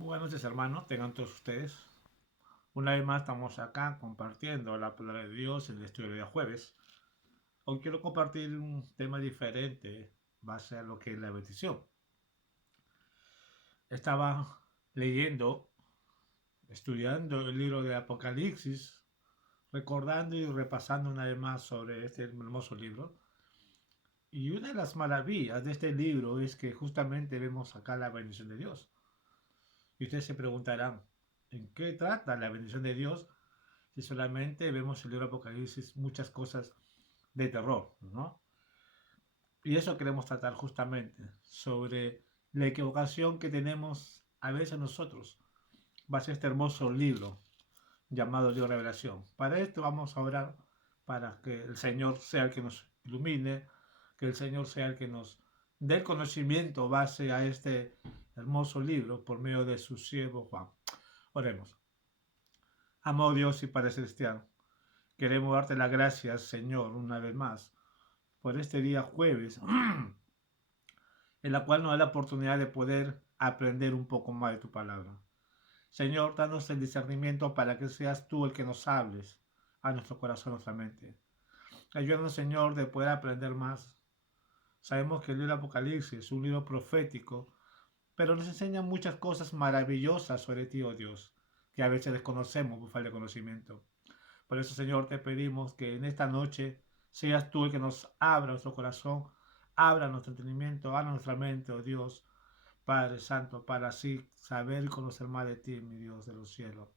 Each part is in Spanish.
Buenas noches, hermanos, tengan todos ustedes. Una vez más estamos acá compartiendo la palabra de Dios en el estudio de día jueves. Hoy quiero compartir un tema diferente, base a lo que es la bendición. Estaba leyendo, estudiando el libro de Apocalipsis, recordando y repasando una vez más sobre este hermoso libro. Y una de las maravillas de este libro es que justamente vemos acá la bendición de Dios. Y ustedes se preguntarán, ¿en qué trata la bendición de Dios? Si solamente vemos el libro de Apocalipsis muchas cosas de terror, ¿no? Y eso queremos tratar justamente sobre la equivocación que tenemos a veces nosotros, va a ser este hermoso libro llamado Libro de Revelación. Para esto vamos a orar para que el Señor sea el que nos ilumine, que el Señor sea el que nos dé el conocimiento base a este hermoso libro por medio de su siervo Juan. Oremos. Amado Dios y Padre Celestial, queremos darte las gracias, Señor, una vez más, por este día jueves, en la cual nos da la oportunidad de poder aprender un poco más de tu palabra. Señor, danos el discernimiento para que seas tú el que nos hables a nuestro corazón, a nuestra mente. Ayúdanos, Señor, de poder aprender más. Sabemos que el libro de Apocalipsis es un libro profético, pero nos enseña muchas cosas maravillosas sobre ti, oh Dios, que a veces desconocemos por falta de conocimiento. Por eso, Señor, te pedimos que en esta noche seas tú el que nos abra nuestro corazón, abra nuestro entendimiento, abra nuestra mente, oh Dios, Padre Santo, para así saber y conocer más de ti, mi Dios de los cielos.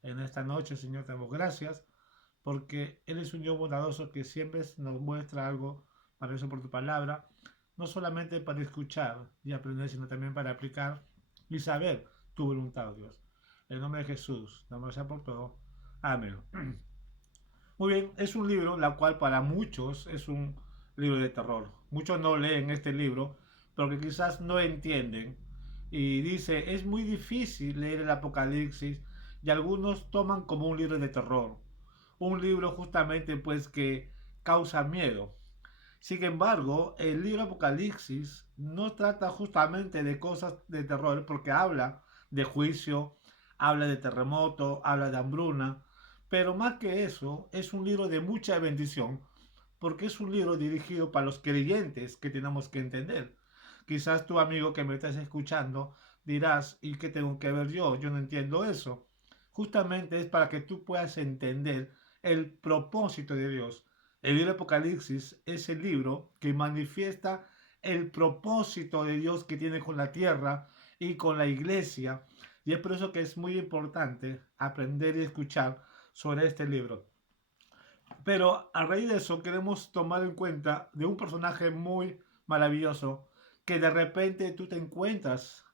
En esta noche, Señor, te damos gracias porque eres un Dios bondadoso que siempre nos muestra algo maravilloso por tu palabra, no solamente para escuchar y aprender, sino también para aplicar y saber tu voluntad, oh Dios. En el nombre de Jesús, damos gracias por todo. Amén. Muy bien, es un libro la cual para muchos es un libro de terror. Muchos no leen este libro porque quizás no entienden. Y dice, es muy difícil leer el Apocalipsis y algunos toman como un libro de terror. Un libro justamente pues que causa miedo. Sin embargo, el libro Apocalipsis no trata justamente de cosas de terror porque habla de juicio, habla de terremoto, habla de hambruna, pero más que eso, es un libro de mucha bendición porque es un libro dirigido para los creyentes que tenemos que entender. Quizás tu amigo que me estás escuchando dirás, ¿y qué tengo que ver yo? Yo no entiendo eso. Justamente es para que tú puedas entender el propósito de Dios. El libro de Apocalipsis es el libro que manifiesta el propósito de Dios que tiene con la tierra y con la iglesia. Y es por eso que es muy importante aprender y escuchar sobre este libro. Pero a raíz de eso queremos tomar en cuenta de un personaje muy maravilloso que de repente tú te encuentras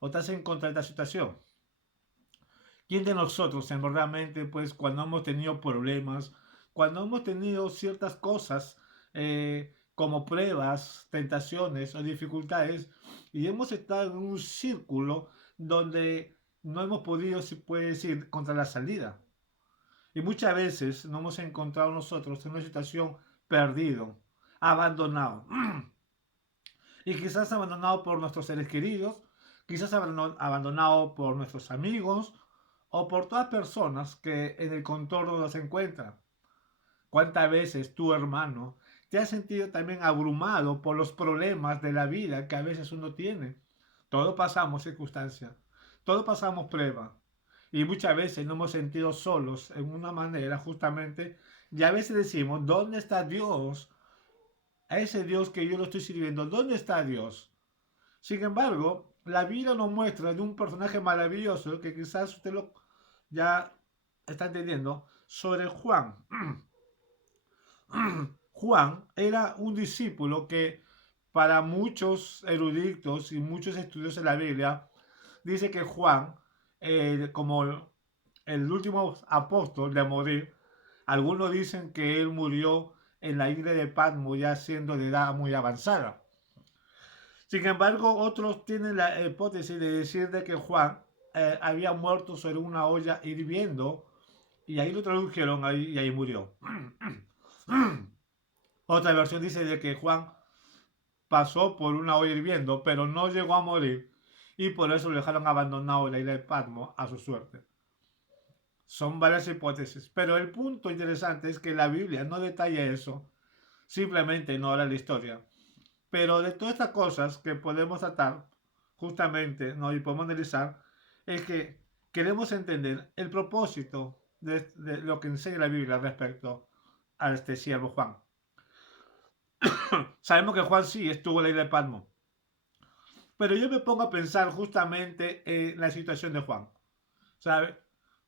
o te has encontrado en esta situación. ¿Quién de nosotros en realmente, pues, cuando hemos tenido problemas, cuando hemos tenido ciertas cosas como pruebas, tentaciones o dificultades, y hemos estado en un círculo donde no hemos podido, si puede decir, contra la salida? Y muchas veces nos hemos encontrado nosotros en una situación perdido, abandonado. Y quizás abandonado por nuestros seres queridos, quizás abandonado por nuestros amigos o por todas personas que en el contorno nos encuentran. ¿Cuántas veces tu hermano te has sentido también abrumado por los problemas de la vida que a veces uno tiene? Todos pasamos circunstancias, todos pasamos pruebas y muchas veces nos hemos sentido solos en una manera justamente y a veces decimos, ¿dónde está Dios? A ese Dios que yo lo estoy sirviendo, ¿dónde está Dios? Sin embargo, la Biblia nos muestra de un personaje maravilloso que quizás usted lo ya está entendiendo, sobre Juan. Juan era un discípulo que para muchos eruditos y muchos estudios de la Biblia, dice que Juan, como el último apóstol de morir, algunos dicen que él murió en la isla de Patmos ya siendo de edad muy avanzada. Sin embargo, otros tienen la hipótesis de decir de que Juan había muerto sobre una olla hirviendo y ahí lo tradujeron ahí, y ahí murió. Otra versión dice de que Juan pasó por una olla hirviendo, pero no llegó a morir. y por eso lo dejaron abandonado en la isla de Patmos a su suerte. Son varias hipótesis, pero el punto interesante es que la Biblia no detalla eso, simplemente no habla la historia. Pero de todas estas cosas que podemos tratar, justamente, ¿no? Y podemos analizar, es que queremos entender el propósito de lo que enseña la Biblia respecto a este siervo Juan. Sabemos que Juan sí estuvo en la isla de Patmos, pero yo me pongo a pensar justamente en la situación de Juan, ¿sabes?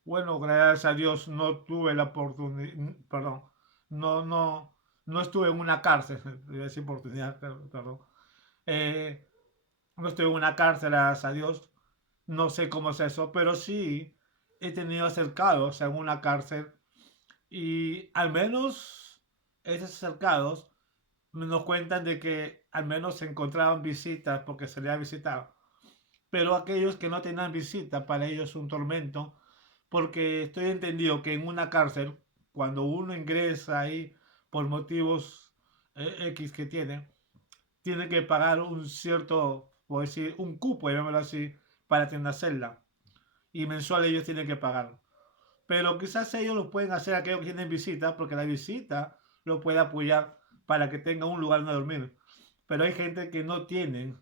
Bueno, gracias a Dios no tuve la oportunidad, perdón, no, no, no estuve en una cárcel, voy a decir oportunidad, perdón. Eh, no estoy en una cárcel, gracias a Dios, no sé cómo es eso, pero sí he tenido acercados en una cárcel y al menos esos acercados nos cuentan de que al menos se encontraban visitas porque se le ha visitado. Pero aquellos que no tenían visita, para ellos es un tormento, porque estoy entendido que en una cárcel, cuando uno ingresa ahí por motivos X que tiene que pagar un cierto, por decir, un cupo, llamémoslo así, para tener una celda. Y mensual ellos tienen que pagar. Pero quizás ellos lo pueden hacer aquellos que tienen visita, porque la visita lo puede apoyar para que tenga un lugar donde dormir. Pero hay gente que no tiene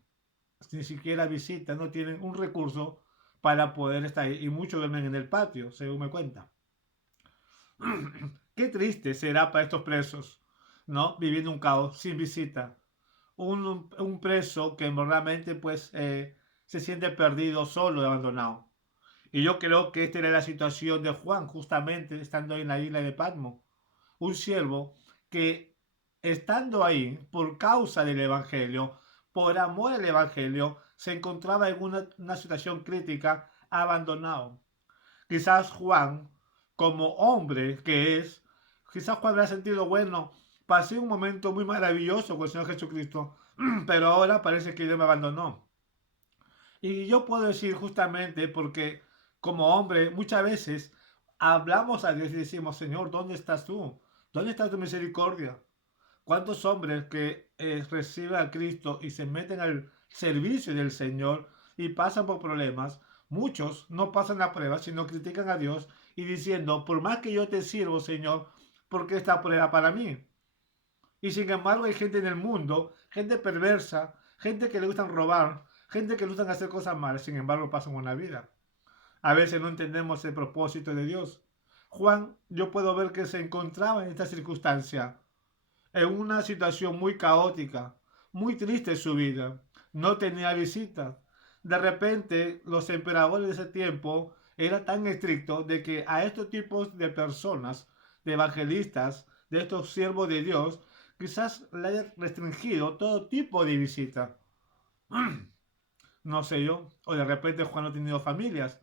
ni siquiera visita, no tienen un recurso para poder estar ahí. Y muchos duermen en el patio, según me cuenta. Qué triste será para estos presos, ¿no? Viviendo un caos, sin visita. Un preso que realmente pues se siente perdido, solo y abandonado. Y yo creo que esta era la situación de Juan, justamente estando en la isla de Patmos. Un siervo que estando ahí por causa del Evangelio, por amor al Evangelio, se encontraba en una situación crítica, abandonado. Quizás Juan, como hombre que es, quizás Juan habrá sentido, bueno, pasé un momento muy maravilloso con el Señor Jesucristo, pero ahora parece que Dios me abandonó. Y yo puedo decir justamente porque como hombre muchas veces hablamos a Dios y decimos, Señor, ¿dónde estás tú? ¿Dónde está tu misericordia? ¿Cuántos hombres que reciben a Cristo y se meten al servicio del Señor y pasan por problemas? Muchos no pasan la prueba, sino critican a Dios y diciendo, por más que yo te sirvo, Señor, ¿por qué esta prueba para mí? Y sin embargo hay gente en el mundo, gente perversa, gente que le gustan robar, gente que le gustan hacer cosas malas, sin embargo pasan una vida. A veces no entendemos el propósito de Dios. Juan, yo puedo ver que se encontraba en esta circunstancia, en una situación muy caótica, muy triste en su vida. No tenía visitas. De repente, los emperadores de ese tiempo eran tan estrictos de que a estos tipos de personas, de evangelistas, de estos siervos de Dios, quizás le hayan restringido todo tipo de visita. No sé yo, o de repente Juan no ha tenido familias,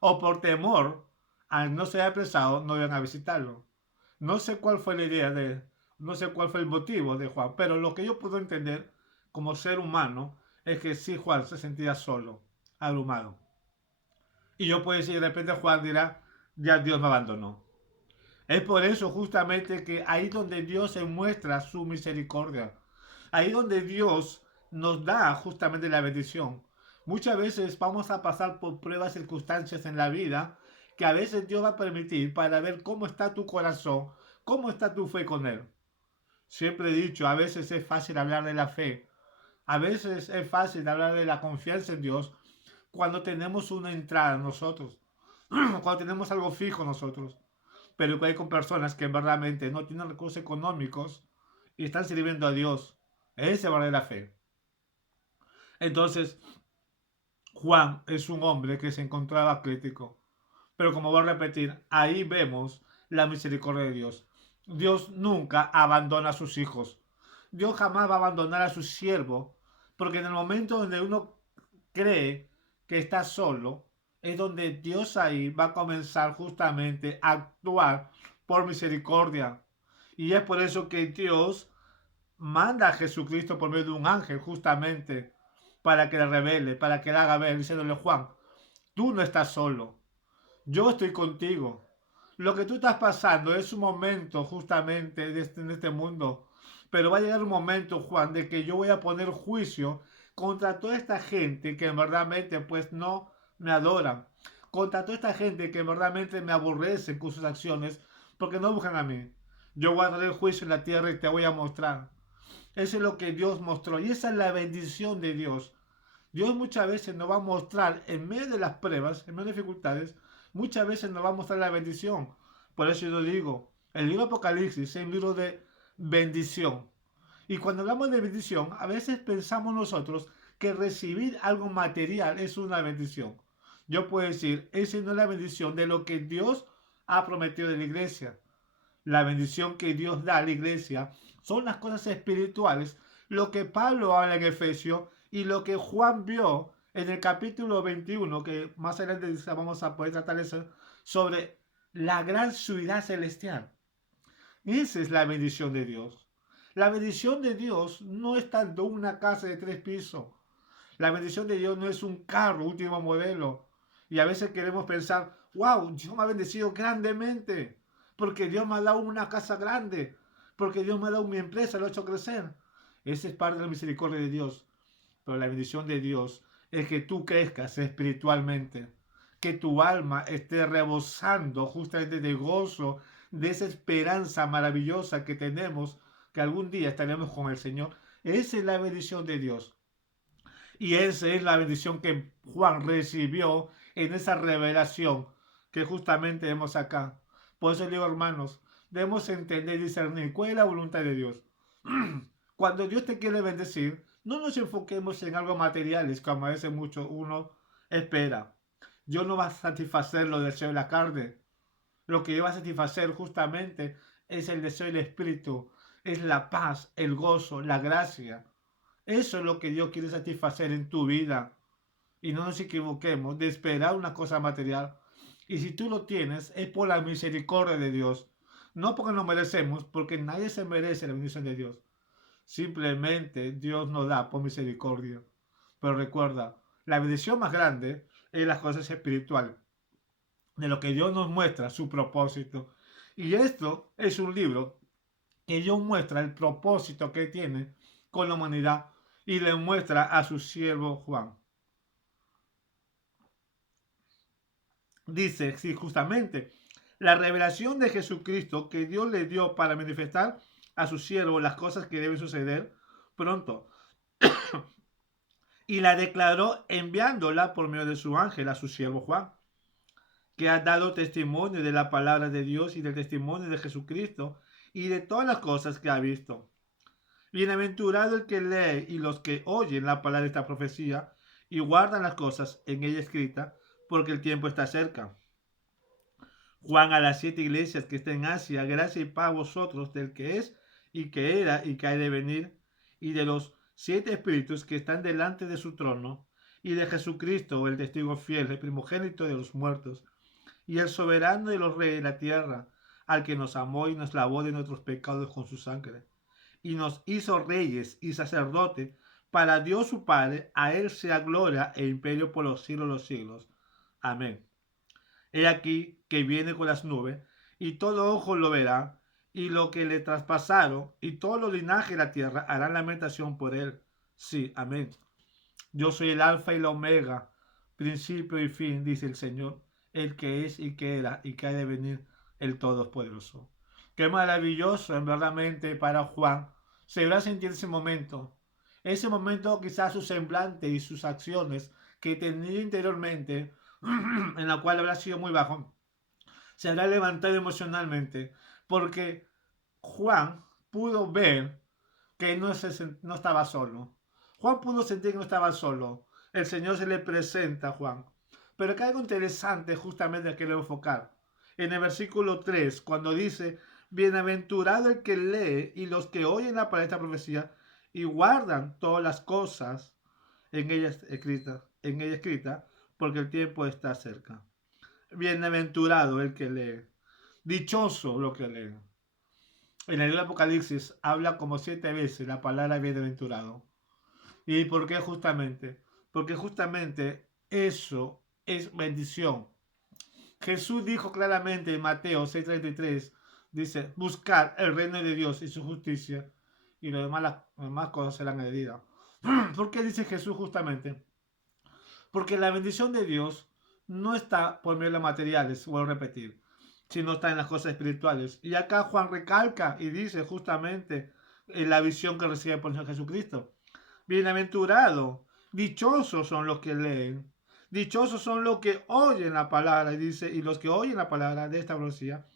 o por temor al no ser apresado no iban a visitarlo. No sé cuál fue la idea de, no sé cuál fue el motivo de Juan, pero lo que yo puedo entender como ser humano es que sí Juan se sentía solo, abrumado. Y yo puedo decir, de repente Juan dirá, ya Dios me abandonó. Es por eso justamente que ahí donde Dios se muestra su misericordia, ahí donde Dios nos da justamente la bendición. Muchas veces vamos a pasar por pruebas, circunstancias en la vida que a veces Dios va a permitir para ver cómo está tu corazón, cómo está tu fe con Él. Siempre he dicho, a veces es fácil hablar de la fe, a veces es fácil hablar de la confianza en Dios cuando tenemos una entrada nosotros, cuando tenemos algo fijo nosotros. Pero hay con personas que verdaderamente no tienen recursos económicos y están sirviendo a Dios. Ese vale la fe. Entonces, Juan es un hombre que se encontraba crítico. Pero como voy a repetir, ahí vemos la misericordia de Dios. Dios nunca abandona a sus hijos. Dios jamás va a abandonar a su siervo. Porque en el momento donde uno cree que está solo, es donde Dios ahí va a comenzar justamente a actuar por misericordia. Y es por eso que Dios manda a Jesucristo por medio de un ángel justamente para que le revele, para que le haga ver, diciéndole Juan, tú no estás solo, yo estoy contigo. Lo que tú estás pasando es un momento justamente en este mundo, pero va a llegar un momento, Juan, de que yo voy a poner juicio contra toda esta gente que verdaderamente pues no me adoran, contra toda esta gente que verdaderamente me aborrece con sus acciones, porque no buscan a mí. Yo voy a traer juicio en la tierra y te voy a mostrar. Eso es lo que Dios mostró y esa es la bendición de Dios. Dios muchas veces nos va a mostrar en medio de las pruebas, en medio de dificultades, muchas veces nos va a mostrar la bendición. Por eso yo digo, el libro de Apocalipsis es un libro de bendición. Y cuando hablamos de bendición, a veces pensamos nosotros que recibir algo material es una bendición. Yo puedo decir, esa no es la bendición de lo que Dios ha prometido de la iglesia. La bendición que Dios da a la iglesia son las cosas espirituales, lo que Pablo habla en Efesios y lo que Juan vio en el capítulo 21, que más adelante vamos a poder tratar eso, sobre la gran ciudad celestial. Esa es la bendición de Dios. La bendición de Dios no es tanto una casa de 3 pisos. La bendición de Dios no es un carro último modelo. Y a veces queremos pensar, wow, Dios me ha bendecido grandemente. Porque Dios me ha dado una casa grande. Porque Dios me ha dado mi empresa, lo ha hecho crecer. Esa es parte de la misericordia de Dios. Pero la bendición de Dios es que tú crezcas espiritualmente. Que tu alma esté rebosando justamente de gozo, de esa esperanza maravillosa que tenemos, que algún día estaremos con el Señor. Esa es la bendición de Dios. Y esa es la bendición que Juan recibió en esa revelación que justamente vemos acá. Por eso digo, hermanos, debemos entender y discernir cuál es la voluntad de Dios. Cuando Dios te quiere bendecir, no nos enfoquemos en algo materiales, como a veces mucho uno espera. Dios no va a satisfacer los deseos de la carne. Lo que va a satisfacer justamente es el deseo del Espíritu, es la paz, el gozo, la gracia. Eso es lo que Dios quiere satisfacer en tu vida. Y no nos equivoquemos de esperar una cosa material. Y si tú lo tienes, es por la misericordia de Dios. No porque nos merecemos, porque nadie se merece la bendición de Dios. Simplemente Dios nos da por misericordia. Pero recuerda, la bendición más grande es las cosas espirituales. De lo que Dios nos muestra, su propósito. Y esto es un libro que Dios muestra el propósito que tiene con la humanidad y le muestra a su siervo Juan. Dice, sí, justamente, la revelación de Jesucristo que Dios le dio para manifestar a su siervo las cosas que deben suceder pronto. Y la declaró enviándola por medio de su ángel a su siervo Juan, que ha dado testimonio de la palabra de Dios y del testimonio de Jesucristo y de todas las cosas que ha visto. Bienaventurado el que lee y los que oyen la palabra de esta profecía y guardan las cosas en ella escritas, porque el tiempo está cerca. Juan a las 7 iglesias que están en Asia, gracia y paz a vosotros del que es y que era y que ha de venir, y de los 7 espíritus que están delante de su trono, y de Jesucristo, el testigo fiel, el primogénito de los muertos, y el soberano de los reyes de la tierra, al que nos amó y nos lavó de nuestros pecados con su sangre, y nos hizo reyes y sacerdotes para Dios su Padre. A él sea gloria e imperio por los siglos de los siglos. Amén. He aquí que viene con las nubes, y todo ojo lo verá, y lo que le traspasaron, y todos los linajes de la tierra harán lamentación por él. Sí, amén. Yo soy el alfa y la omega, principio y fin, dice el Señor, el que es y que era y que ha de venir, el Todopoderoso. Qué maravilloso, en verdaderamente, para Juan. Se va a sentir ese momento quizás su semblante y sus acciones que tenía interiormente, en la cual habrá sido muy bajo, se habrá levantado emocionalmente, porque Juan pudo ver que no estaba solo. Juan pudo sentir que no estaba solo. El Señor se le presenta a Juan. Pero hay algo interesante justamente que quiero enfocar. En el versículo 3, cuando dice, bienaventurado el que lee y los que oyen la palabra de esta profecía y guardan todas las cosas en ella escrita, porque el tiempo está cerca. Bienaventurado el que lee. Dichoso lo que lee. En el libro de Apocalipsis habla como 7 veces la palabra bienaventurado. ¿Y por qué justamente? Porque justamente eso es bendición. Jesús dijo claramente en Mateo 6:33, dice, buscar el reino de Dios y su justicia, y las demás cosas serán añadidas. ¿Por qué dice Jesús justamente? Porque la bendición de Dios no está por medio de los materiales, vuelvo a repetir, sino está en las cosas espirituales. Y acá Juan recalca y dice justamente en la visión que recibe por el Señor Jesucristo. Bienaventurado, dichosos son los que leen, dichosos son los que oyen la palabra, y dice, y los que oyen la palabra de esta profecía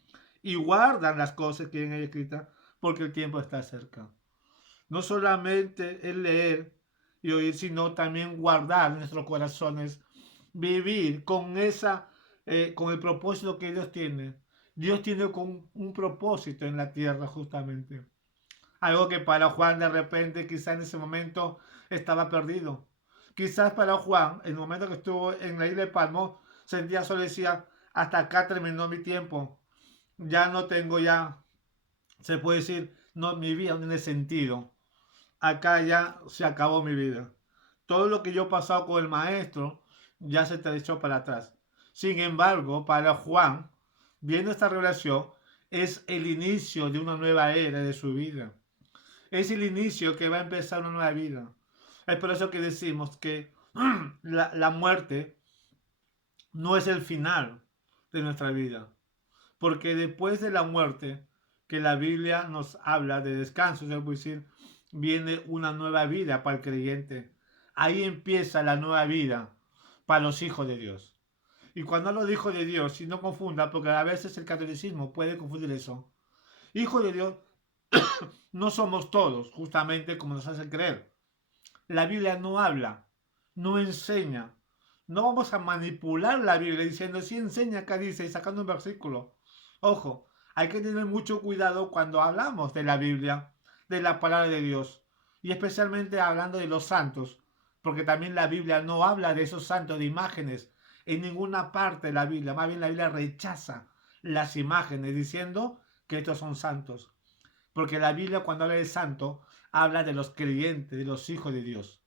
y guardan las cosas que en ella escritas, porque el tiempo está cerca. No solamente el leer y oír, sino también guardar en nuestros corazones, vivir con con el propósito que Dios tiene. Dios tiene un propósito en la tierra justamente. Algo que para Juan de repente, quizá en ese momento estaba perdido. Quizás para Juan, en el momento que estuvo en la isla de Palmo, sentía solo decía, hasta acá terminó mi tiempo. Ya no tengo ya, se puede decir, no, mi vida no tiene sentido. Acá ya se acabó mi vida. Todo lo que yo he pasado con el maestro ya se te echó para atrás. Sin embargo, para Juan, viendo esta revelación, es el inicio de una nueva era de su vida. Es el inicio que va a empezar una nueva vida. Es por eso que decimos que la muerte no es el final de nuestra vida. Porque después de la muerte, que la Biblia nos habla de descanso, es decir, viene una nueva vida para el creyente. Ahí empieza la nueva vida para los hijos de Dios. Y cuando hablo de hijos de Dios, si no confunda, porque a veces el catolicismo puede confundir eso. Hijos de Dios no somos todos, justamente como nos hacen creer. La Biblia no habla, no enseña. No vamos a manipular la Biblia diciendo, sí enseña acá dice, y sacando un versículo. Ojo, hay que tener mucho cuidado cuando hablamos de la Biblia, de la palabra de Dios, y especialmente hablando de los santos, porque también la Biblia no habla de esos santos, de imágenes, en ninguna parte de la Biblia. Más bien la Biblia rechaza las imágenes diciendo que estos son santos. Porque la Biblia cuando habla de santo, habla de los creyentes, de los hijos de Dios.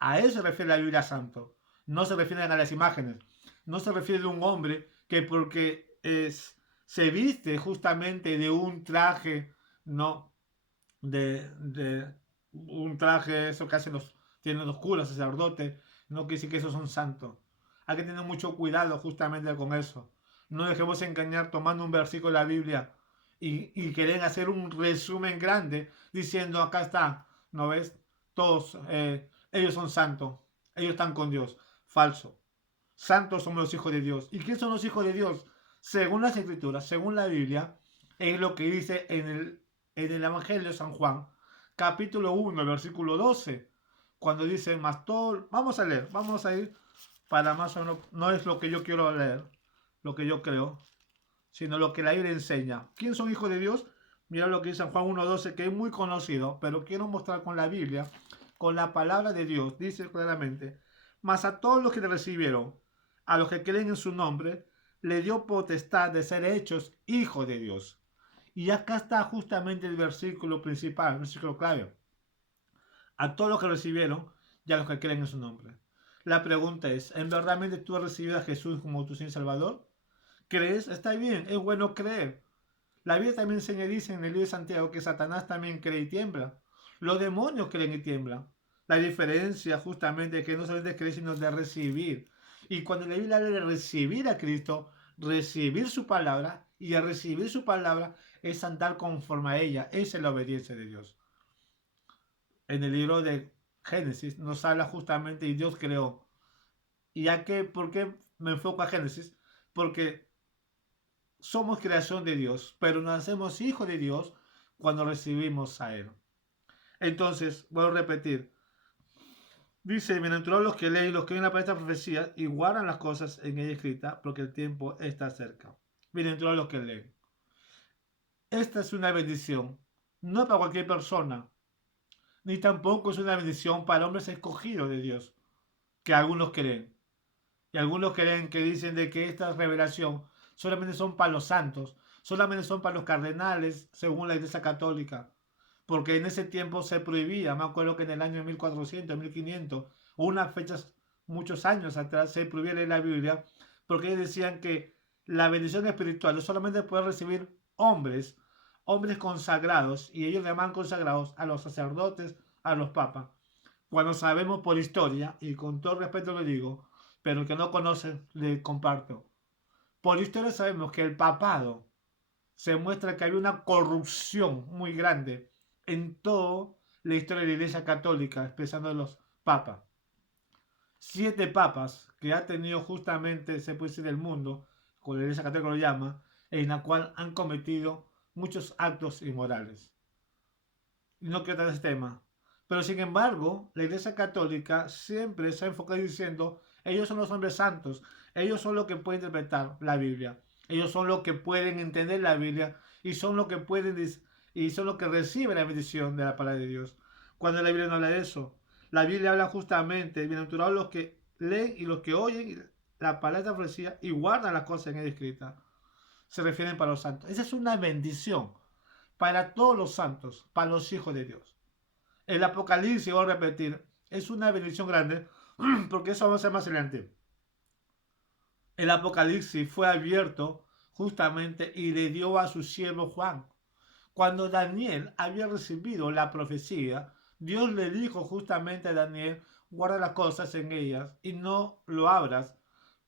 A eso se refiere la Biblia santo. No se refiere a las imágenes. No se refiere a un hombre que porque se viste justamente de un traje, no, de un traje, eso que hacen tienen los curas, sacerdotes, no quiere decir que esos son santos. Hay que tener mucho cuidado justamente con eso. No dejemos engañar tomando un versículo de la Biblia y querer hacer un resumen grande diciendo acá está, ¿no ves? Todos, ellos son santos, ellos están con Dios. Falso. Santos somos los hijos de Dios. ¿Y quién son los hijos de Dios? Según las escrituras, según la Biblia, es lo que dice en el Evangelio de San Juan, capítulo 1, versículo 12, cuando dice, más todo, vamos a leer, vamos a ir para más o menos, no es lo que yo quiero leer, lo que yo creo, sino lo que la Biblia enseña. ¿Quién son hijos de Dios? Mira lo que dice Juan 1:12, que es muy conocido, pero quiero mostrar con la Biblia, con la palabra de Dios. Dice claramente, mas a todos los que le recibieron, a los que creen en su nombre, le dio potestad de ser hechos hijos de Dios. Y acá está justamente el versículo principal, el versículo clave. A todos los que recibieron y a los que creen en su nombre. La pregunta es, ¿en verdad tú has recibido a Jesús como tu Señor y Salvador? ¿Crees? Está bien, es bueno creer. La Biblia también enseña, dice en el libro de Santiago, que Satanás también cree y tiembla. Los demonios creen y tiemblan. La diferencia justamente es que no solamente de creer, sino de recibir. Y cuando la Biblia habla de recibir a Cristo, recibir su palabra, y al recibir su palabra es andar conforme a ella. Esa es la obediencia de Dios. En el libro de Génesis nos habla justamente y Dios creó. ¿Y a qué? ¿Por qué me enfoco a Génesis? Porque somos creación de Dios, pero nacemos hijos de Dios cuando recibimos a Él. Entonces, voy a repetir. Dice, bienaventurados los que leen, los que ven la palabra de esta profecía y guardan las cosas en ella escritas, porque el tiempo está cerca. Bienaventurados los que leen. Esta es una bendición, no para cualquier persona, ni tampoco es una bendición para hombres escogidos de Dios, que algunos creen. Y algunos creen que dicen de que esta revelación solamente son para los santos, solamente son para los cardenales, según la Iglesia Católica. Porque en ese tiempo se prohibía, me acuerdo que en el año 1400, 1500, o unas fechas, muchos años atrás, se prohibía leer la Biblia, porque ellos decían que la bendición espiritual no solamente puede recibir hombres, hombres consagrados, y ellos llaman consagrados a los sacerdotes, a los papas. Cuando sabemos por historia, y con todo respeto lo digo, pero el que no conoce le comparto. Por historia sabemos que el papado se muestra que había una corrupción muy grande en toda la historia de la Iglesia Católica, expresando los papas. 7 papas que ha tenido justamente, se puede decir, el mundo, como la Iglesia Católica lo llama, en la cual han cometido muchos actos inmorales. Y no quiero tratar ese tema. Pero sin embargo, la Iglesia Católica siempre se ha enfocado diciendo, ellos son los hombres santos, ellos son los que pueden interpretar la Biblia, ellos son los que pueden entender la Biblia y son los que pueden y son los que reciben la bendición de la palabra de Dios. Cuando la Biblia no habla de eso, la Biblia habla justamente, bienaventurados los que leen y los que oyen la palabra ofrecida y guardan las cosas en ella escritas. Se refieren para los santos. Esa es una bendición para todos los santos, para los hijos de Dios. El Apocalipsis, voy a repetir, es una bendición grande, porque eso vamos a ver más adelante. El Apocalipsis fue abierto justamente y le dio a su siervo Juan. Cuando Daniel había recibido la profecía, Dios le dijo justamente a Daniel, guarda las cosas en ellas y no lo abras,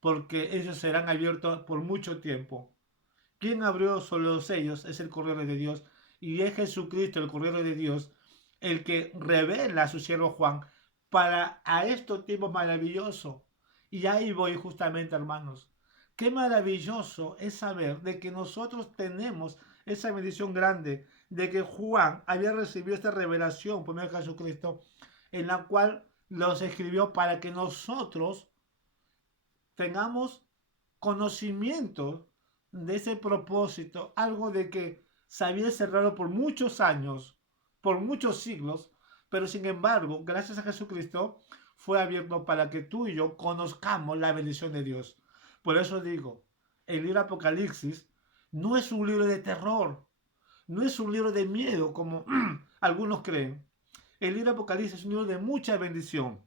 porque ellos serán abiertos por mucho tiempo. Quien abrió sobre los sellos es el Cordero de Dios y es Jesucristo, el Cordero de Dios, el que revela a su siervo Juan para a estos tiempos maravillosos. Y ahí voy justamente, hermanos. Qué maravilloso es saber de que nosotros tenemos esa bendición grande de que Juan había recibido esta revelación por medio de Jesucristo, en la cual los escribió para que nosotros tengamos conocimiento de ese propósito, algo de que se había cerrado por muchos años, por muchos siglos, pero sin embargo, gracias a Jesucristo, fue abierto para que tú y yo conozcamos la bendición de Dios. Por eso digo, el libro Apocalipsis no es un libro de terror, no es un libro de miedo como algunos creen. El libro Apocalipsis es un libro de mucha bendición,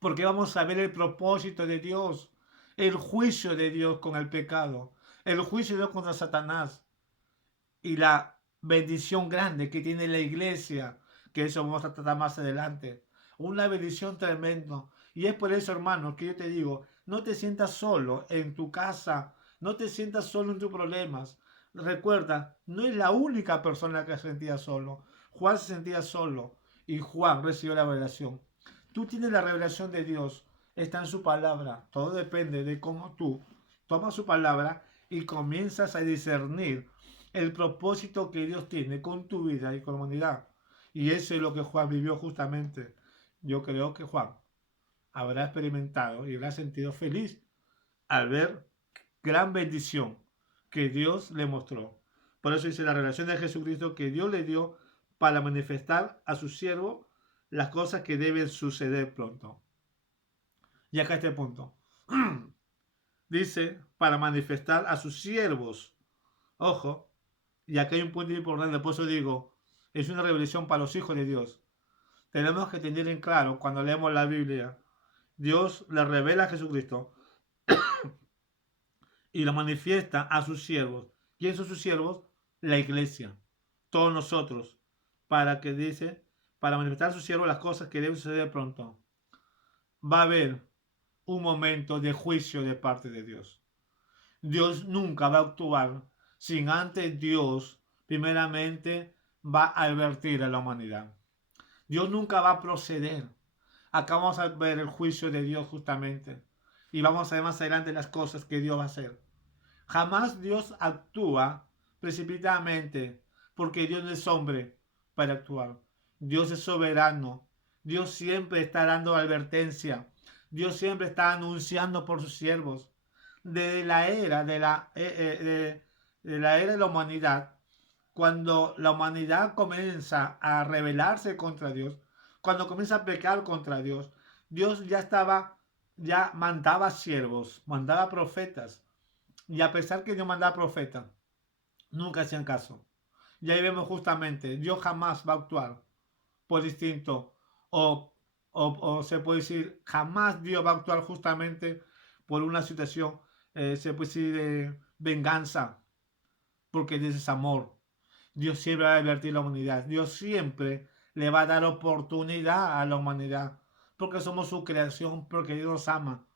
porque vamos a ver el propósito de Dios, el juicio de Dios con el pecado, el juicio de Dios contra Satanás y la bendición grande que tiene la iglesia, que eso vamos a tratar más adelante. Una bendición tremenda. Y es por eso, hermano, que yo te digo, no te sientas solo en tu casa, no te sientas solo en tus problemas. Recuerda, no es la única persona que se sentía solo. Juan se sentía solo y Juan recibió la revelación. Tú tienes la revelación de Dios, está en su palabra. Todo depende de cómo tú tomas su palabra y comienzas a discernir el propósito que Dios tiene con tu vida y con la humanidad. Y eso es lo que Juan vivió justamente. Yo creo que Juan habrá experimentado y habrá sentido feliz al ver gran bendición que Dios le mostró. Por eso dice la revelación de Jesucristo que Dios le dio para manifestar a su siervo las cosas que deben suceder pronto. Y acá este punto. Dice, para manifestar a sus siervos. Ojo, y acá hay un punto importante, por eso digo, es una revelación para los hijos de Dios. Tenemos que tener en claro, cuando leemos la Biblia, Dios le revela a Jesucristo y lo manifiesta a sus siervos. ¿Quiénes son sus siervos? La iglesia, todos nosotros, para que dice, para manifestar a sus siervos las cosas que deben suceder pronto. Va a haber un momento de juicio de parte de Dios. Dios nunca va a actuar sin antes Dios, primeramente, va a advertir a la humanidad. Dios nunca va a proceder. Acá vamos a ver el juicio de Dios justamente. Y vamos a ver más adelante las cosas que Dios va a hacer. Jamás Dios actúa precipitadamente, porque Dios no es hombre para actuar. Dios es soberano. Dios siempre está dando advertencia. Dios siempre está anunciando por sus siervos. Desde la era de la era de la humanidad, cuando la humanidad comienza a rebelarse contra Dios, cuando comienza a pecar contra Dios, Dios ya mandaba siervos, mandaba profetas. Y a pesar que Dios mandaba profetas, nunca hacían caso. Y ahí vemos justamente, Dios jamás va a actuar por distinto. O se puede decir, jamás Dios va a actuar justamente por una situación, se puede decir, de venganza. Porque Dios es amor. Dios siempre va a advertir a la humanidad. Dios siempre le va a dar oportunidad a la humanidad, porque somos su creación, porque Dios nos ama.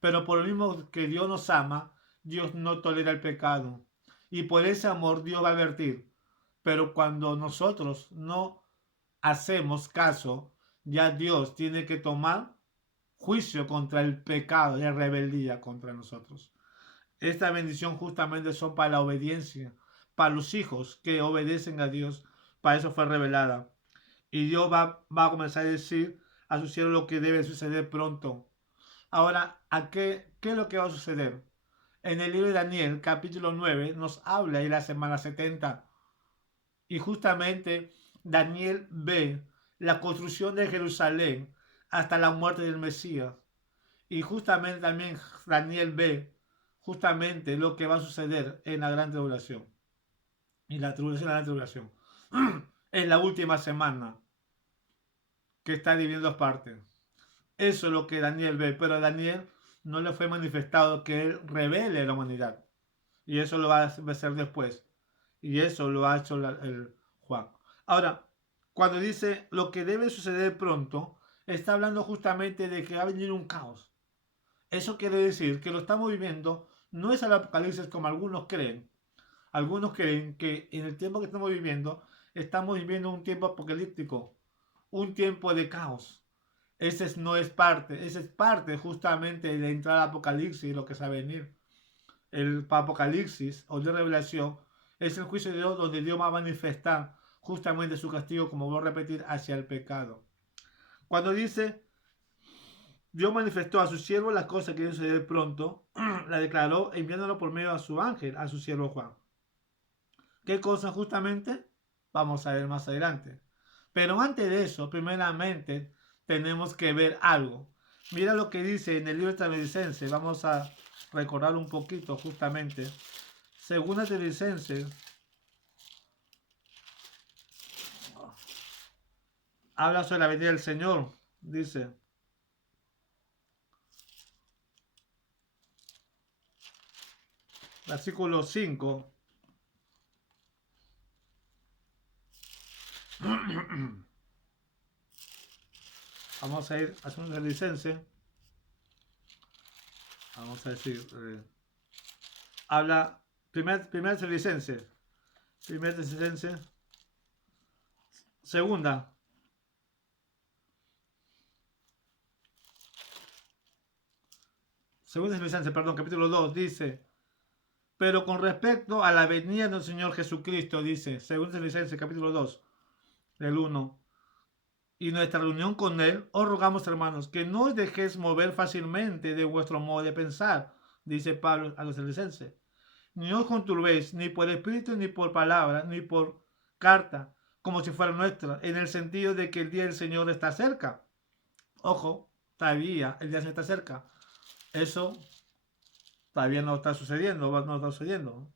Pero por lo mismo que Dios nos ama, Dios no tolera el pecado. Y por ese amor Dios va a advertir. Pero cuando nosotros no hacemos caso, ya Dios tiene que tomar juicio contra el pecado de rebeldía contra nosotros. Esta bendición justamente son para la obediencia, para los hijos que obedecen a Dios. Para eso fue revelada. Y Dios va a comenzar a decir a su siervo lo que debe suceder pronto. Ahora, ¿qué es lo que va a suceder? En el libro de Daniel, capítulo 9, nos habla de la semana 70. Y justamente Daniel ve la construcción de Jerusalén hasta la muerte del Mesías. Y justamente también Daniel ve justamente lo que va a suceder en la gran tribulación. Y la tribulación, la gran tribulación. En la última semana que está dividiendo dos partes. Eso es lo que Daniel ve, pero a Daniel no le fue manifestado que él revele la humanidad. Y eso lo va a hacer después. Y eso lo ha hecho el Juan. Ahora, cuando dice lo que debe suceder pronto, está hablando justamente de que va a venir un caos. Eso quiere decir que lo estamos viviendo, no es el apocalipsis como algunos creen. Algunos creen que en el tiempo que estamos viviendo un tiempo apocalíptico, un tiempo de caos. Ese es parte justamente de entrar al apocalipsis, lo que se va a venir. El apocalipsis o de revelación es el juicio de Dios donde Dios va a manifestar justamente su castigo, como voy a repetir, hacia el pecado. Cuando dice Dios manifestó a su siervo las cosas que iban a suceder pronto, la declaró enviándolo por medio a su ángel, a su siervo Juan. ¿Qué cosa justamente? Vamos a ver más adelante. Pero antes de eso, primeramente, tenemos que ver algo. Mira lo que dice en el libro Tesalonicenses. Vamos a recordar un poquito justamente. Segunda Tesalonicenses habla sobre la venida del Señor. Dice, versículo 5. Vamos a ir a Segunda Tesalonicenses. Vamos a decir, habla, primer Tesalonicenses. Primer Tesalonicenses. Segunda. Segunda Tesalonicenses, perdón, capítulo 2, dice, pero con respecto a la venida del Señor Jesucristo, dice, segunda Tesalonicenses, capítulo 2, del 1, y nuestra reunión con Él, os rogamos, hermanos, que no os dejéis mover fácilmente de vuestro modo de pensar, dice Pablo a los Tesalonicenses. Ni os conturbéis, ni por espíritu, ni por palabra, ni por carta, como si fuera nuestra, en el sentido de que el día del Señor está cerca. Ojo, todavía el día del Señor está cerca. Eso todavía no está sucediendo, no está sucediendo.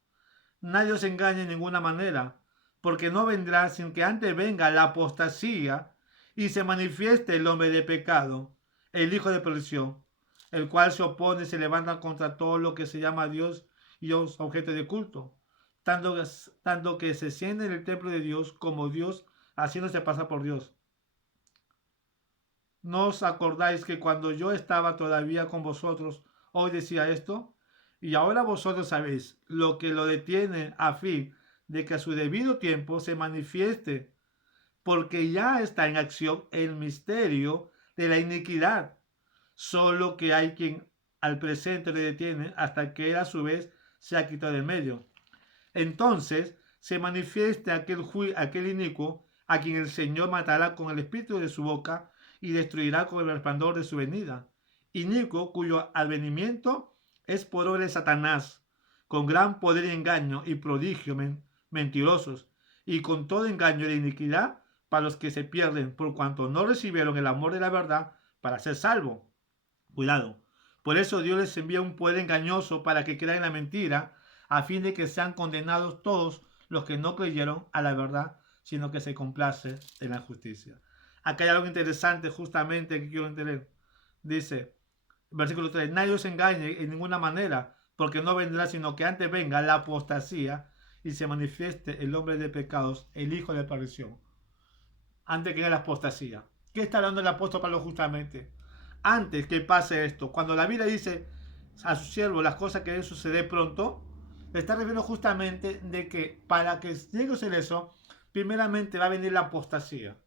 Nadie os engañe en ninguna manera, porque no vendrá sin que antes venga la apostasía y se manifieste el hombre de pecado, el hijo de perdición, el cual se opone y se levanta contra todo lo que se llama Dios y los objetos de culto, tanto que se siente en el templo de Dios como Dios, haciéndose pasar por Dios. ¿No os acordáis que cuando yo estaba todavía con vosotros, os decía esto? Y ahora vosotros sabéis lo que lo detiene a fin de que a su debido tiempo se manifieste, porque ya está en acción el misterio de la iniquidad. Solo que hay quien al presente le detiene hasta que él a su vez se ha quitado del medio. Entonces se manifieste aquel inicuo a quien el Señor matará con el espíritu de su boca y destruirá con el resplandor de su venida. Inicuo cuyo advenimiento es por obra de Satanás, con gran poder y engaño y prodigio mentirosos, y con todo engaño de iniquidad para los que se pierden, por cuanto no recibieron el amor de la verdad para ser salvos. Cuidado. Por eso Dios les envía un poder engañoso para que crean en la mentira, a fin de que sean condenados todos los que no creyeron a la verdad, sino que se complace en la justicia. Acá hay algo interesante justamente que quiero entender. Dice, versículo 3, nadie os engañe en ninguna manera, porque no vendrá sino que antes venga la apostasía y se manifieste el hombre de pecados, el hijo de perdición. antes que llegue la apostasía. ¿Qué está hablando el apóstol Pablo justamente? Antes que pase esto, cuando la Biblia dice a su siervo las cosas que deben suceder pronto, le está refiriendo justamente de que para que llegue a ser eso, primeramente va a venir la apostasía.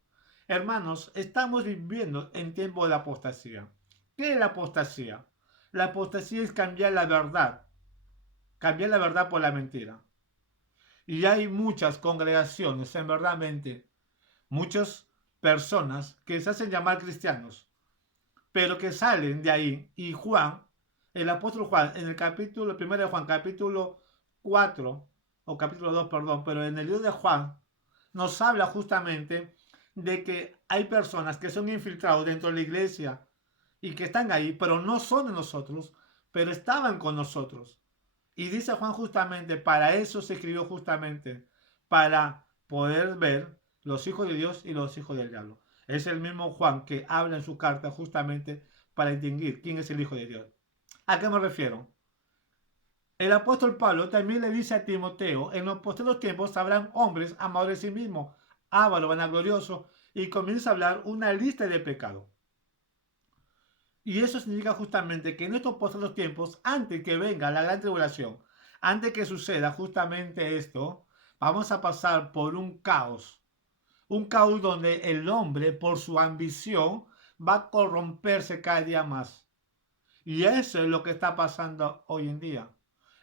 Hermanos, estamos viviendo en tiempo de apostasía. ¿Qué es la apostasía? La apostasía es cambiar la verdad por la mentira. Y hay muchas congregaciones, en verdad, muchas personas que se hacen llamar cristianos, pero que salen de ahí. Y Juan, el apóstol Juan, en el capítulo 1 de Juan, capítulo 4, o capítulo 2, perdón, pero en el libro de Juan, nos habla justamente de que hay personas que son infiltrados dentro de la iglesia y que están ahí, pero no son de nosotros, pero estaban con nosotros. Y dice Juan justamente, para eso se escribió justamente, para poder ver los hijos de Dios y los hijos del diablo. Es el mismo Juan que habla en su carta justamente para distinguir quién es el hijo de Dios. ¿A qué me refiero? El apóstol Pablo también le dice a Timoteo, en los posteriores tiempos habrán hombres amadores de sí mismos, ávaros, vanagloriosos, y comienza a hablar una lista de pecados. Y eso significa justamente que en estos posteriores tiempos, antes que venga la gran tribulación, antes que suceda justamente esto, vamos a pasar por un caos. Un caos donde el hombre, por su ambición, va a corromperse cada día más. Y eso es lo que está pasando hoy en día.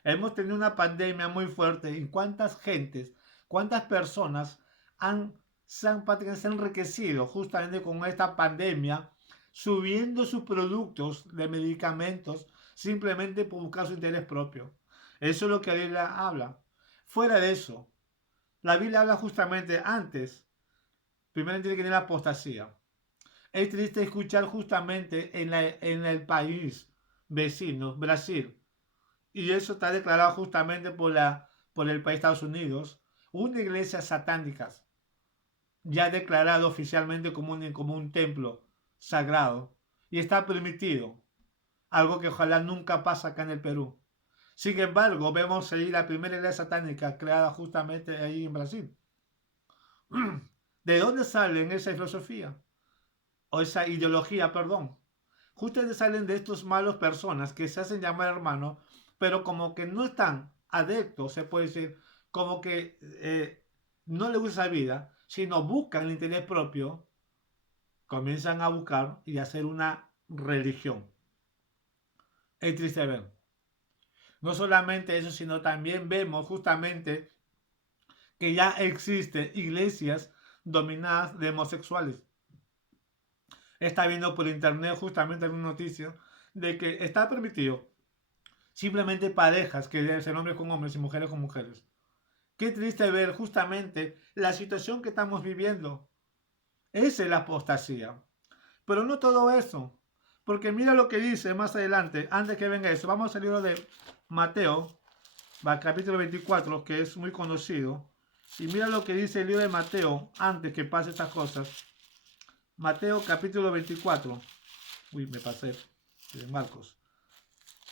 Hemos tenido una pandemia muy fuerte. ¿Y cuántas gentes, cuántas personas se han enriquecido justamente con esta pandemia, subiendo sus productos de medicamentos simplemente por buscar su interés propio? Eso es lo que la Biblia habla. Fuera de eso, la Biblia habla justamente antes. Primero tiene que tener la apostasía. Es triste escuchar justamente en el país vecino, Brasil, y eso está declarado justamente por el país de Estados Unidos, una iglesia satánica, ya declarado oficialmente como un templo sagrado, y está permitido, algo que ojalá nunca pase acá en el Perú. Sin embargo, vemos ahí la primera iglesia satánica creada justamente ahí en Brasil. ¿De dónde salen esa filosofía? O esa ideología, perdón. Justamente salen de estos malos personas que se hacen llamar hermanos, pero como que no están adeptos, se puede decir, como que no les gusta esa vida, sino buscan el interés propio, comienzan a buscar y a hacer una religión. Es triste ver. No solamente eso, sino también vemos justamente que ya existen iglesias dominadas de homosexuales. Está viendo por internet justamente alguna noticia de que está permitido simplemente parejas que deben ser hombres con hombres y mujeres con mujeres. Qué triste ver justamente la situación que estamos viviendo. Esa es la apostasía. Pero no todo eso. Porque mira lo que dice más adelante, antes que venga eso. Vamos al libro de Mateo, capítulo 24, que es muy conocido. Y mira lo que dice el libro de Mateo antes que pase estas cosas. Mateo capítulo 24. Uy, me pasé de Marcos.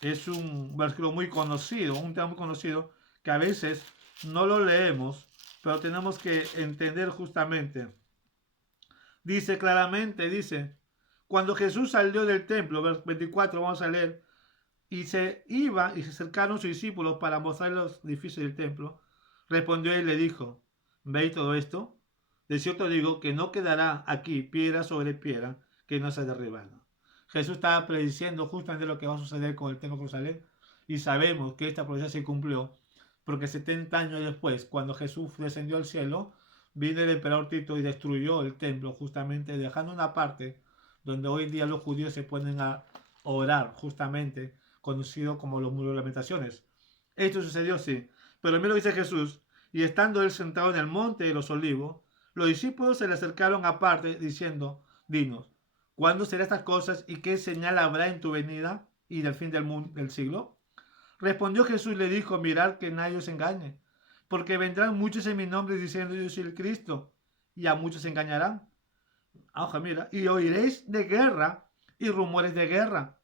Es un versículo muy conocido, un tema muy conocido, que a veces no lo leemos, pero tenemos que entender justamente. Dice claramente, dice, cuando Jesús salió del templo, versículo 24, vamos a leer, y se iba y se acercaron sus discípulos para mostrar los edificios del templo, respondió y le dijo, ¿veis todo esto? De cierto digo que no quedará aquí piedra sobre piedra que no sea derribada. Jesús estaba prediciendo justamente lo que va a suceder con el templo de Jerusalén y sabemos que esta profecía se cumplió porque 70 años después, cuando Jesús descendió al cielo, vino el emperador Tito y destruyó el templo justamente dejando una parte donde hoy en día los judíos se ponen a orar justamente, conocido como los muros de lamentaciones. Esto sucedió, sí, pero mira lo que dice Jesús, y estando él sentado en el monte de los olivos, los discípulos se le acercaron aparte diciendo, dinos, ¿cuándo serán estas cosas y qué señal habrá en tu venida y del fin del siglo? Respondió Jesús y le dijo, mirad que nadie os engañe, porque vendrán muchos en mi nombre diciendo yo soy el Cristo, y a muchos se engañarán. Ojo, mira, y oiréis de guerra y rumores de guerra.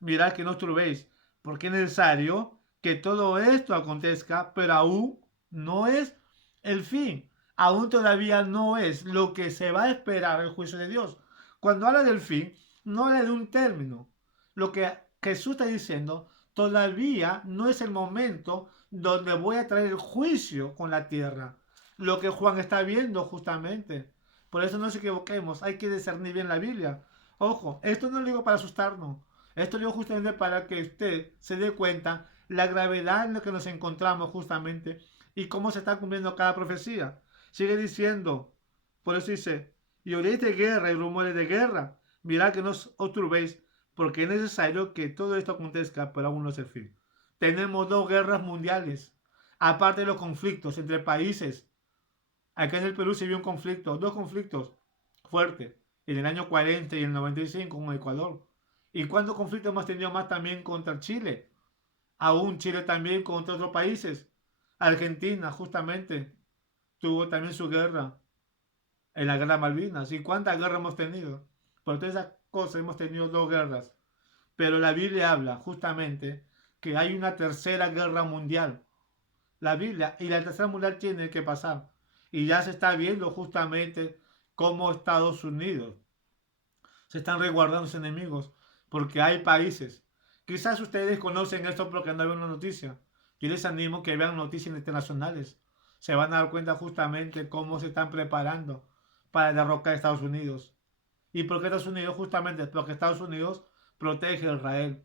Mirad que no os turbéis, porque es necesario que todo esto acontezca, pero aún no es el fin. aún todavía no es lo que se va a esperar el juicio de Dios. Cuando habla del fin, no habla de un término. Lo que Jesús está diciendo, todavía no es el momento donde voy a traer el juicio con la tierra. Lo que Juan está viendo justamente. Por eso no nos equivoquemos, hay que discernir bien la Biblia. Ojo, esto no lo digo para asustarnos. Esto lo digo justamente para que usted se dé cuenta la gravedad en la que nos encontramos justamente y cómo se está cumpliendo cada profecía. Sigue diciendo, por eso dice, y oréis de guerra y rumores de guerra. Mirad que no os turbéis, porque es necesario que todo esto acontezca, pero aún no es el fin. Tenemos dos guerras mundiales, aparte de los conflictos entre países. Acá en el Perú se vio un conflicto, dos conflictos fuertes, en el año 40 y el 95 con Ecuador. ¿Y cuántos conflictos hemos tenido más también contra Chile? Aún Chile también contra otros países. Argentina, justamente, tuvo también su guerra en la guerra Malvinas. ¿Y cuántas guerras hemos tenido? Por todas esas cosas hemos tenido dos guerras. Pero la Biblia habla justamente que hay una tercera guerra mundial. La Biblia y la tercera mundial tiene que pasar. Y ya se está viendo justamente cómo Estados Unidos se están resguardando sus enemigos. Porque hay países. Quizás ustedes conocen esto porque no ven una noticia. Yo les animo que vean noticias internacionales. Se van a dar cuenta justamente cómo se están preparando para derrocar a Estados Unidos. ¿Y por qué Estados Unidos? Justamente porque Estados Unidos protege a Israel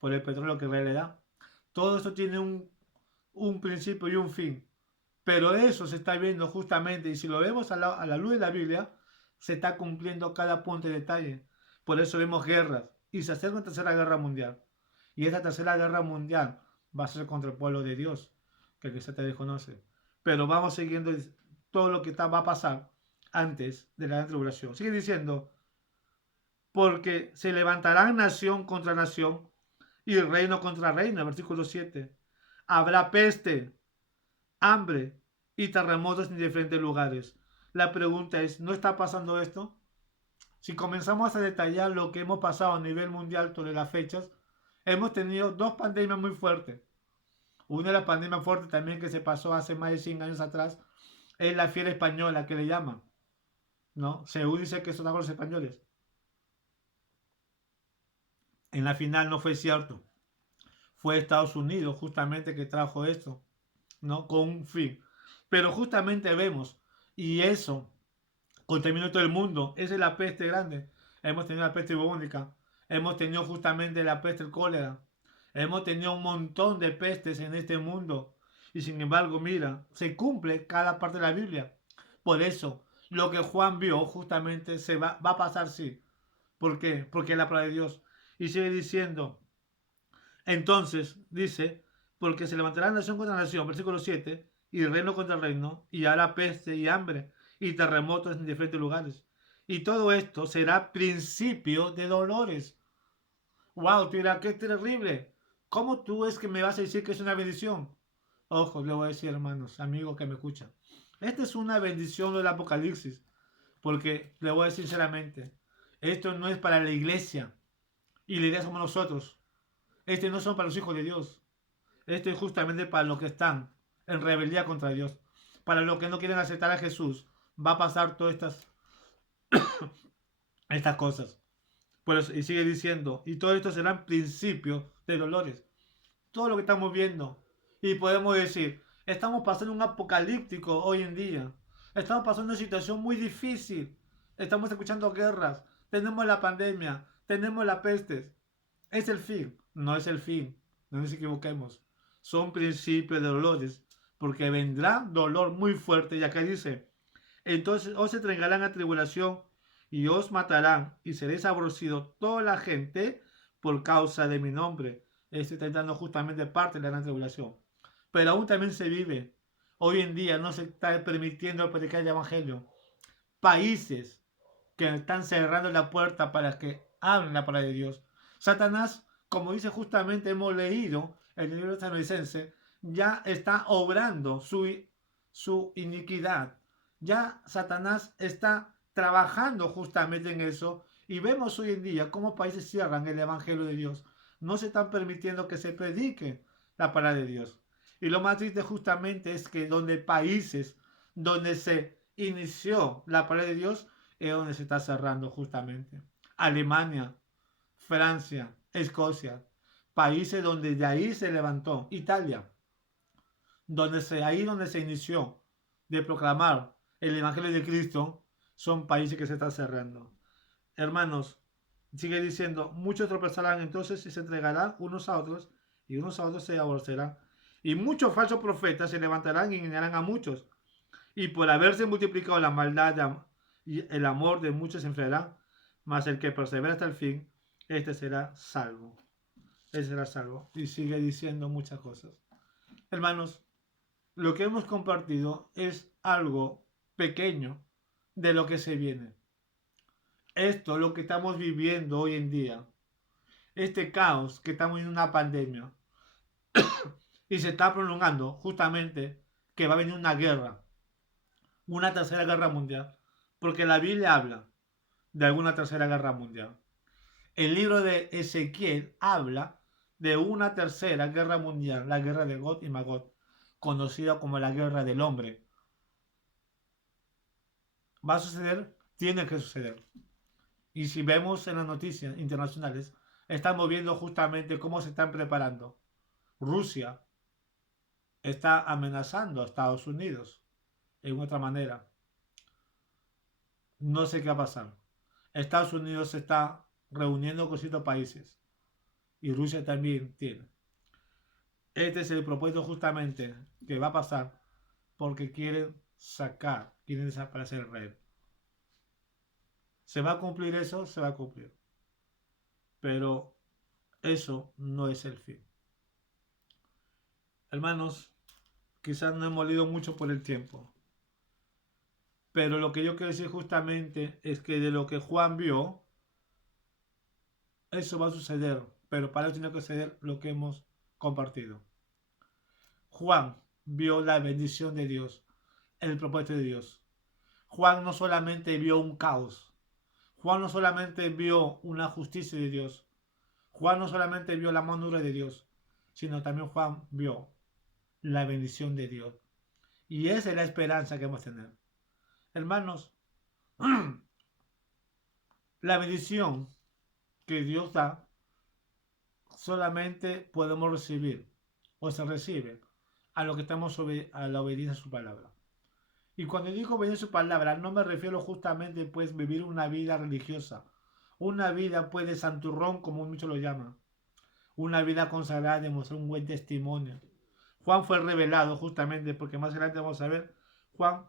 por el petróleo que Israel le da. Todo esto tiene un principio y un fin. Pero eso se está viendo justamente, y si lo vemos a la luz de la Biblia, se está cumpliendo cada punto de detalle. Por eso vemos guerras. Y se acerca una tercera guerra mundial. Y esta tercera guerra mundial va a ser contra el pueblo de Dios, que quizá te desconoce. Pero vamos siguiendo todo lo que va a pasar antes de la gran tribulación. Sigue diciendo, porque se levantarán nación contra nación y reino contra reino, versículo 7. Habrá peste, hambre y terremotos en diferentes lugares. La pregunta es, ¿no está pasando esto? Si comenzamos a detallar lo que hemos pasado a nivel mundial sobre las fechas, hemos tenido dos pandemias muy fuertes. Una de las pandemias fuertes también que se pasó hace más de 100 años atrás es la fiebre española que le llaman, ¿no? Según dice que son los españoles. En la final no fue cierto. Fue Estados Unidos justamente que trajo esto, ¿no? Con un fin. Pero justamente vemos, y eso contaminó todo el mundo. Esa es la peste grande. Hemos tenido la peste bubónica. Hemos tenido justamente la peste del cólera. Hemos tenido un montón de pestes en este mundo. Y sin embargo, mira, se cumple cada parte de la Biblia. Por eso, lo que Juan vio justamente va a pasar, sí. ¿Por qué? Porque es la palabra de Dios. Y sigue diciendo, entonces, dice, porque se levantará nación contra nación, versículo 7, y reino contra reino, y hará peste y hambre, y terremotos en diferentes lugares. Y todo esto será principio de dolores. Wow, tú dirás, qué terrible. ¿Cómo tú es que me vas a decir que es una bendición? Ojo, le voy a decir, hermanos, amigos que me escuchan. Esta es una bendición del Apocalipsis. Porque le voy a decir sinceramente, esto no es para la iglesia. Y la iglesia somos nosotros. Este no son para los hijos de Dios. Esto es justamente para los que están en rebeldía contra Dios. Para los que no quieren aceptar a Jesús. Va a pasar todas estas cosas. Por eso, y sigue diciendo, y todo esto serán principios de dolores. Todo lo que estamos viendo. Y podemos decir, estamos pasando un apocalíptico hoy en día. Estamos pasando una situación muy difícil. Estamos escuchando guerras. Tenemos la pandemia. Tenemos la peste. ¿Es el fin? No es el fin. No nos equivoquemos. Son principios de dolores. Porque vendrá dolor muy fuerte. Y acá dice, entonces os entregarán a tribulación y os matarán y seréis aborrecidos toda la gente por causa de mi nombre. Esto está dando justamente parte de la gran tribulación. Pero aún también se vive. Hoy en día no se está permitiendo predicar el evangelio. Países que están cerrando la puerta para que hablen la palabra de Dios. Satanás, como dice justamente, hemos leído en el libro de Tesalonicenses, ya está obrando su iniquidad. Ya Satanás está trabajando justamente en eso y vemos hoy en día cómo países cierran el evangelio de Dios. No se están permitiendo que se predique la palabra de Dios. Y lo más triste justamente es que donde países donde se inició la palabra de Dios, es donde se está cerrando justamente. Alemania, Francia, Escocia, países donde de ahí se levantó. Italia, ahí donde se inició de proclamar el Evangelio de Cristo, son países que se están cerrando. Hermanos, sigue diciendo, muchos tropezarán entonces y se entregarán unos a otros, y unos a otros se aborrecerán. Y muchos falsos profetas se levantarán y engañarán a muchos. Y por haberse multiplicado la maldad y el amor de muchos se enfriará, mas el que persevera hasta el fin, este será salvo. Este será salvo. Y sigue diciendo muchas cosas. Hermanos, lo que hemos compartido es algo pequeño de lo que se viene. Esto, lo que estamos viviendo hoy en día, este caos que estamos en una pandemia y se está prolongando justamente que va a venir una tercera guerra mundial, porque la Biblia habla de alguna tercera guerra mundial. El libro de Ezequiel habla de una tercera guerra mundial, la guerra de Gog y Magog, conocida como la guerra del hombre. ¿Va a suceder? Tiene que suceder. Y si vemos en las noticias internacionales, estamos viendo justamente cómo se están preparando. Rusia está amenazando a Estados Unidos en otra manera. No sé qué va a pasar. Estados Unidos se está reuniendo con ciertos países y Rusia también tiene. Este es el propósito justamente que va a pasar porque quieren desaparecer el rey. ¿Se va a cumplir eso? Se va a cumplir. Pero eso no es el fin. Hermanos, quizás no hemos leído mucho por el tiempo. Pero lo que yo quiero decir justamente es que de lo que Juan vio, eso va a suceder. Pero para eso tiene que suceder lo que hemos compartido. Juan vio la bendición de Dios, el propósito de Dios. Juan no solamente vio un caos. Juan no solamente vio una justicia de Dios. Juan no solamente vio la mano dura de Dios, sino también Juan vio la bendición de Dios. Y esa es la esperanza que vamos a tener. Hermanos, la bendición que Dios da solamente podemos recibir o se recibe a lo que estamos a la obediencia a su palabra. Y cuando digo obediencia a su palabra, no me refiero justamente pues vivir una vida religiosa, una vida pues de santurrón como muchos lo llaman, una vida consagrada, demostrar un buen testimonio. Juan fue revelado justamente porque más adelante vamos a ver, Juan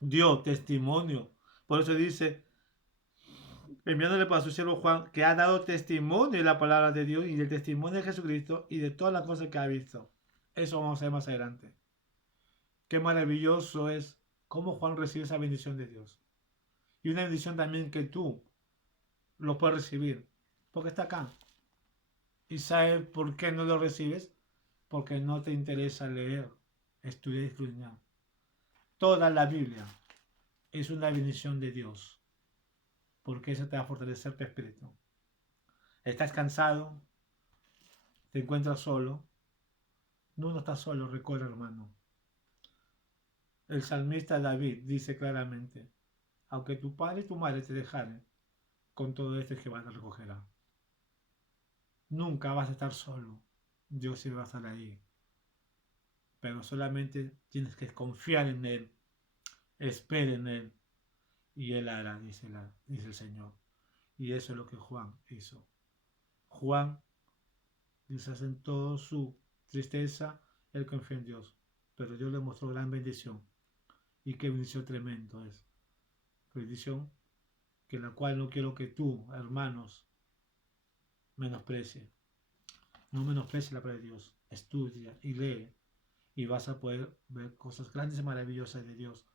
dio testimonio. Por eso dice, enviándole para su siervo Juan, que ha dado testimonio de la palabra de Dios y del testimonio de Jesucristo y de todas las cosas que ha visto. Eso vamos a ver más adelante. Qué maravilloso es cómo Juan recibe esa bendición de Dios. Y una bendición también que tú lo puedes recibir, porque está acá. ¿Y sabes por qué no lo recibes? Porque no te interesa leer, estudiar y escudriñar. Toda la Biblia es una bendición de Dios, porque eso te va a fortalecer tu espíritu. ¿Estás cansado? ¿Te encuentras solo? No estás solo, recuerda, hermano. El salmista David dice claramente, aunque tu padre y tu madre te dejaren, con todo esto Jehová te recogerá. Nunca vas a estar solo. Dios siempre va a estar ahí. Pero solamente tienes que confiar en Él. Espera en Él. Y Él hará, dice el Señor. Y eso es lo que Juan hizo. Juan, dice, en toda su tristeza, Él confió en Dios. Pero Dios le mostró gran bendición. Y qué bendición tremendo es. Bendición que la cual no quiero que tú, hermanos, menosprecie. No menosprecies la palabra de Dios. Estudia y lee. Y vas a poder ver cosas grandes y maravillosas de Dios